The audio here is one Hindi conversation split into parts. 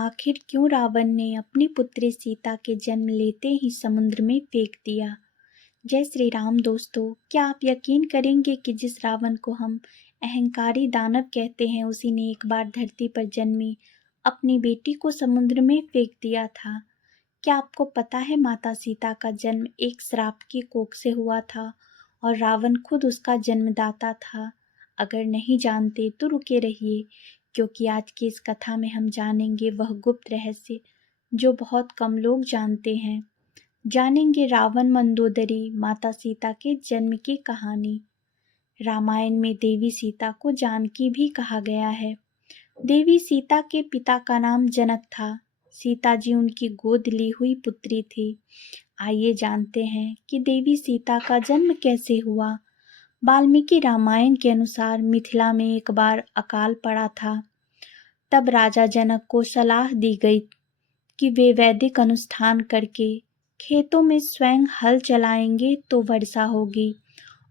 आखिर क्यों रावण ने अपनी पुत्री सीता के जन्म लेते ही समुद्र में फेंक दिया। जय श्री राम दोस्तों, क्या आप यकीन करेंगे कि जिस रावण को हम अहंकारी दानव कहते हैं, उसी ने एक बार धरती पर जन्मी अपनी बेटी को समुद्र में फेंक दिया था। क्या आपको पता है माता सीता का जन्म एक श्राप की कोख से हुआ था और रावण खुद उसका जन्मदाता था। अगर नहीं जानते तो रुके रहिए, क्योंकि आज की इस कथा में हम जानेंगे वह गुप्त रहस्य जो बहुत कम लोग जानते हैं। जानेंगे रावण मंदोदरी माता सीता के जन्म की कहानी। रामायण में देवी सीता को जानकी भी कहा गया है। देवी सीता के पिता का नाम जनक था। सीता जी उनकी गोद ली हुई पुत्री थी। आइए जानते हैं कि देवी सीता का जन्म कैसे हुआ। वाल्मीकि रामायण के अनुसार मिथिला में एक बार अकाल पड़ा था। तब राजा जनक को सलाह दी गई कि वे वैदिक अनुष्ठान करके खेतों में स्वयं हल चलाएंगे तो वर्षा होगी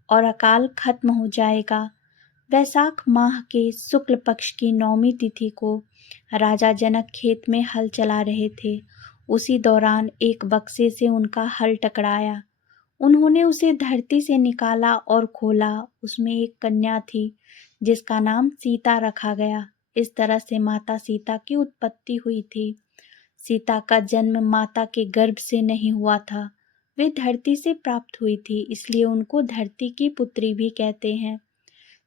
और अकाल खत्म हो जाएगा। वैशाख माह के शुक्ल पक्ष की 9वीं तिथि को राजा जनक खेत में हल चला रहे थे। उसी दौरान एक बक्से से उनका हल टकराया। उन्होंने उसे धरती से निकाला और खोला। उसमें एक कन्या थी जिसका नाम सीता रखा गया। इस तरह से माता सीता की उत्पत्ति हुई थी। सीता का जन्म माता के गर्भ से नहीं हुआ था, वे धरती से प्राप्त हुई थी, इसलिए उनको धरती की पुत्री भी कहते हैं।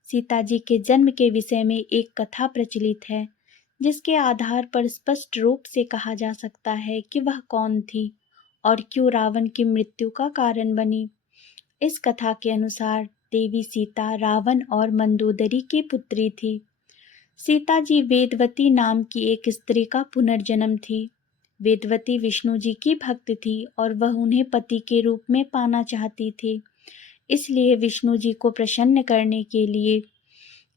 सीता जी के जन्म के विषय में एक कथा प्रचलित है, जिसके आधार पर स्पष्ट रूप से कहा जा सकता है कि वह कौन थी और क्यों रावण की मृत्यु का कारण बनी। इस कथा के अनुसार देवी सीता रावण और मंदोदरी की पुत्री थी। सीता जी वेदवती नाम की एक स्त्री का पुनर्जन्म थी। वेदवती विष्णु जी की भक्त थी और वह उन्हें पति के रूप में पाना चाहती थी। इसलिए विष्णु जी को प्रसन्न करने के लिए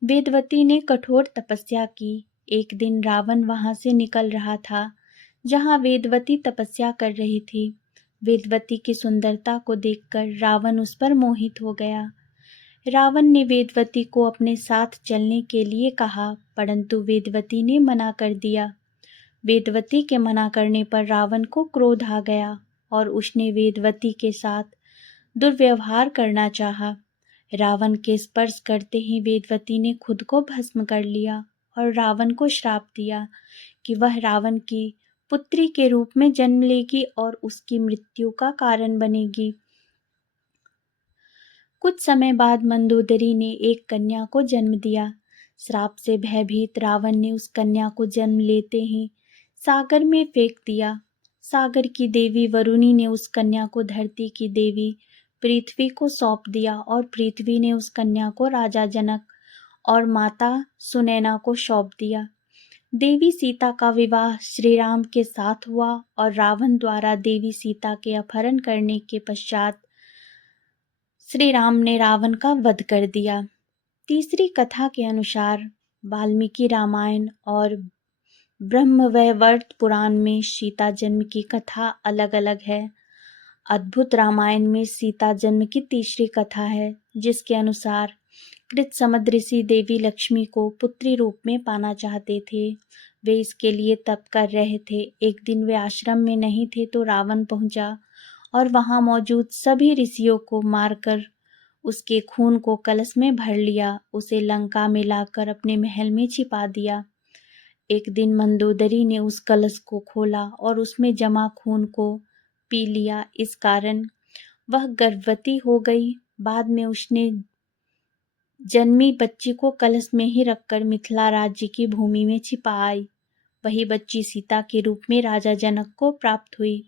वेदवती ने कठोर तपस्या की। एक दिन रावण वहां से निकल रहा था जहां वेदवती तपस्या कर रही थी। वेदवती की सुंदरता को देखकर रावण उस पर मोहित हो गया। रावण ने वेदवती को अपने साथ चलने के लिए कहा, परंतु वेदवती ने मना कर दिया। वेदवती के मना करने पर रावण को क्रोध आ गया और उसने वेदवती के साथ दुर्व्यवहार करना चाहा। रावण के स्पर्श करते ही वेदवती ने खुद को भस्म कर लिया और रावण को श्राप दिया कि वह रावण की पुत्री के रूप में जन्म लेगी और उसकी मृत्यु का कारण बनेगी। कुछ समय बाद मंदोदरी ने एक कन्या को जन्म दिया। श्राप से भयभीत रावण ने उस कन्या को जन्म लेते ही सागर में फेंक दिया। सागर की देवी वरुणी ने उस कन्या को धरती की देवी पृथ्वी को सौंप दिया और पृथ्वी ने उस कन्या को राजा जनक और माता सुनैना को सौंप दिया। देवी सीता का विवाह श्री राम के साथ हुआ और रावण द्वारा देवी सीता के अपहरण करने के पश्चात श्री राम ने रावण का वध कर दिया। तीसरी कथा के अनुसार वाल्मीकि रामायण और ब्रह्मवैवर्त पुराण में सीता जन्म की कथा अलग अलग है। अद्भुत रामायण में सीता जन्म की तीसरी कथा है, जिसके अनुसार कृतसमद ऋषि देवी लक्ष्मी को पुत्री रूप में पाना चाहते थे। वे इसके लिए तप कर रहे थे। एक दिन वे आश्रम में नहीं थे तो रावण पहुंचा और वहां मौजूद सभी ऋषियों को मारकर उसके खून को कलश में भर लिया। उसे लंका में लाकर अपने महल में छिपा दिया। एक दिन मंदोदरी ने उस कलश को खोला और उसमें जमा खून को पी लिया। इस कारण वह गर्भवती हो गई। बाद में उसने जन्मी बच्ची को कलश में ही रखकर मिथिला राज्य की भूमि में छिपाई। वही बच्ची सीता के रूप में राजा जनक को प्राप्त हुई।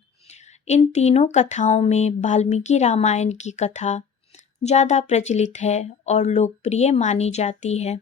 इन तीनों कथाओं में वाल्मीकि रामायण की कथा ज़्यादा प्रचलित है और लोकप्रिय मानी जाती है।